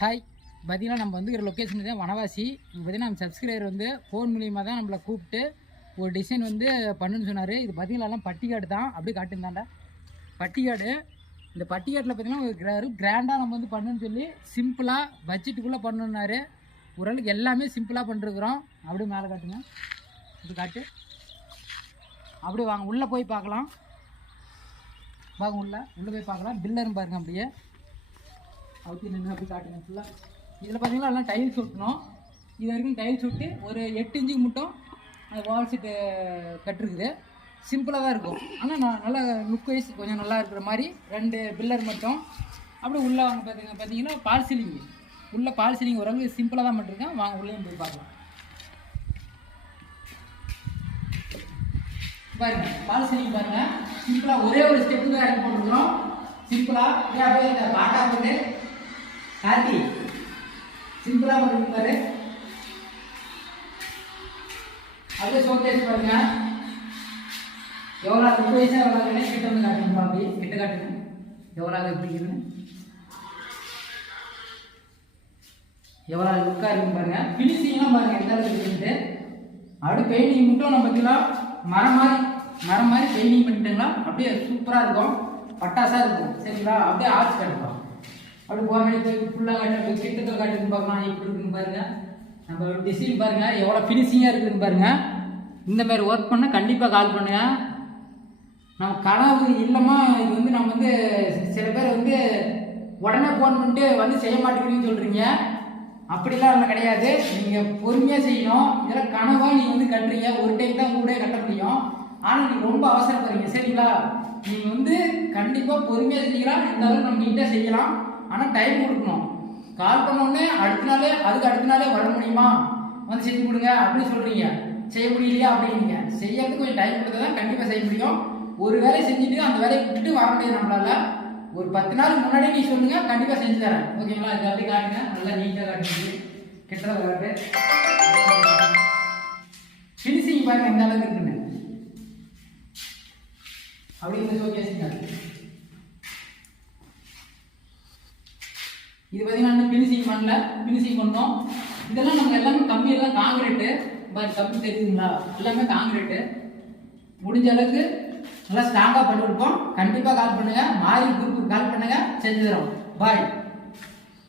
Hi, பார்த்தீங்கன்னா நம்ம வந்து ஒரு லொக்கேஷன் தான் வனவாசி. இப்போ பார்த்தீங்கன்னா நம்ம சப்ஸ்கிரைபர் வந்து ஃபோன் மூலியமாக தான் நம்மளை கூப்பிட்டு ஒரு டிசைன் வந்து பண்ணுன்னு சொன்னார். இது பார்த்தீங்கன்னா எல்லாம் பட்டிக்காடு தான், அப்படியே காட்டுந்தாண்டா பட்டிக்காடு. இந்த பட்டிக்காட்டில் பார்த்தீங்கன்னா ஒரு கிராண்டாக நம்ம வந்து பண்ணுன்னு சொல்லி சிம்பிளாக பட்ஜெட்டுக்குள்ளே பண்ணணுன்னாரு. ஓரளவுக்கு எல்லாமே சிம்பிளாக பண்ணிருக்குறோம். அப்படியே மேலே காட்டுங்க, இது காட்டு. அப்படியே வாங்க உள்ளே போய் பார்க்கலாம். வாங்க உள்ளே போய் பார்க்கலாம். பில்லரும் பாருங்க, அப்படியே அவுத்தி நின்று அப்படி காட்டுங்க ஃபுல்லாக. இதில் பார்த்தீங்கன்னா எல்லாம் டைல்ஸ் ஒட்டணும். இது வரைக்கும் டைல்ஸ் விட்டு ஒரு 8 இன்ச்சுக்கு மட்டும் அந்த வால் செட்டு கட்டிருக்குது. சிம்பிளாக தான் இருக்கும், ஆனால் நான் நல்லா லுக் வைஸ் கொஞ்சம் நல்லா இருக்கிற மாதிரி 2 பில்லர் மட்டும். அப்படியே உள்ளே வாங்க பார்த்தீங்கன்னா பால் சீலிங். உள்ளே பால் சீலிங் ஓரளவுக்கு சிம்பிளாக தான் பண்ணிருக்கேன். வாங்க உள்ளேயும் போய் பார்க்கலாம். பாருங்க பால் சீலிங் பாருங்க, சிம்பிளாக ஒரே ஒரு ஸ்டெப்பு தான் இறக்கி போட்டுருக்கோம். சிம்பிளாக அப்படியே இந்த பாட்டா போட்டு காட்டி சிம்பிளாக பண்ணிருக்காரு. அப்படியே ஷோகேஸ் பாருங்க, எவ்வளோ 30 வயசாக எவ்வளோ கிட்ட வந்து காட்டுங்க. அப்படியே கிட்ட காட்டுங்க எவ்வளோ எப்படின்னு, எவ்வளோ லுக்காக இருக்குன்னு பாருங்க. ஃபினிஷிங்லாம் பாருங்க எந்த அளவுக்கு இருக்குன்ட்டு. அப்படியே பெயிண்டிங் மட்டும் நம்ம பார்த்தீங்கன்னா மரம் மாதிரி பெயிண்டிங் பண்ணிட்டோங்களா, அப்படியே சூப்பராக இருக்கும், பட்டாசாக இருக்கும். சரிங்களா? அப்படியே ஆர்ட்ஸ் காட்டுப்போம். அப்படி போகிற மாதிரி போய் ஃபுல்லாக காட்டு, கிட்டத்தில் காட்டுன்னு பார்க்கலாம். எப்படி இருக்குன்னு பாருங்க. நம்ம டிசைன் பாருங்க எவ்வளோ ஃபினிஷிங்காக இருக்குதுன்னு பாருங்க. இந்த மாதிரி ஒர்க் பண்ணால் கண்டிப்பாக கால் பண்ணுங்க. நம்ம கனவு இல்லைமா, இது வந்து நம்ம வந்து சில பேர் வந்து உடனே ஃபோன் பண்ணிட்டு வந்து செய்ய மாட்டேங்கிறீங்கன்னு சொல்கிறீங்க. அப்படிலாம் இல்லை, கிடையாது. நீங்கள் பொறுமையாக செய்யணும். இதெல்லாம் கனவாக நீங்கள் வந்து கட்டுறீங்க, ஒரு டைம் தான் கூட கட்ட முடியும். ஆனால் நீங்கள் ரொம்ப அவசரப்படுறீங்க. சரிங்களா? நீங்கள் வந்து கண்டிப்பாக பொறுமையாக செஞ்சீங்களா, இந்த அளவுக்கு நம்ம நீட்டாக செய்யலாம். ஆனால் டைம் கொடுக்கணும். கால் பண்ணோடனே அடுத்த நாளே வர முடியுமா, வந்து செஞ்சு கொடுங்க அப்படின்னு சொல்கிறீங்க. செய்ய முடியலையா அப்படிங்க. செய்யறதுக்கு கொஞ்சம் டைம் கொடுத்தா தான் கண்டிப்பாக செய்ய முடியும். ஒரு வேலையை செஞ்சுட்டு அந்த வேலையை விட்டுட்டு வர முடியாது நம்மளால. ஒரு 10 நாள் முன்னாடி நீ சொல்லுங்க, கண்டிப்பாக செஞ்சு தரேன். ஓகேங்களா? இது அப்படி காட்டுங்க, நல்லா நீட்டாக காட்டுங்க. கிட்டதாக காட்டு. ஃபினிஷிங் பாருங்க எந்த அளவுக்கு இருக்குன்னு. அப்படி இந்த ஷோகேஸிங்க. இது பார்த்தீங்கன்னா ஃபினிஷிங் பண்ணல, ஃபினிஷிங் பண்ணோம். இதெல்லாம் நம்ம எல்லாமே கம்பியெல்லாம் காங்கிரீட்டு கம்பி தெரியுதுங்களா, எல்லாமே காங்கிரீட்டு. முடிஞ்ச அளவுக்கு நல்லா ஸ்ட்ராங்காக பண்ணிருப்போம். கண்டிப்பாக கால் பண்ணுங்க, மாறி குரூப்புக்கு கால் பண்ணுங்க, செஞ்சு தரோம். பாய்.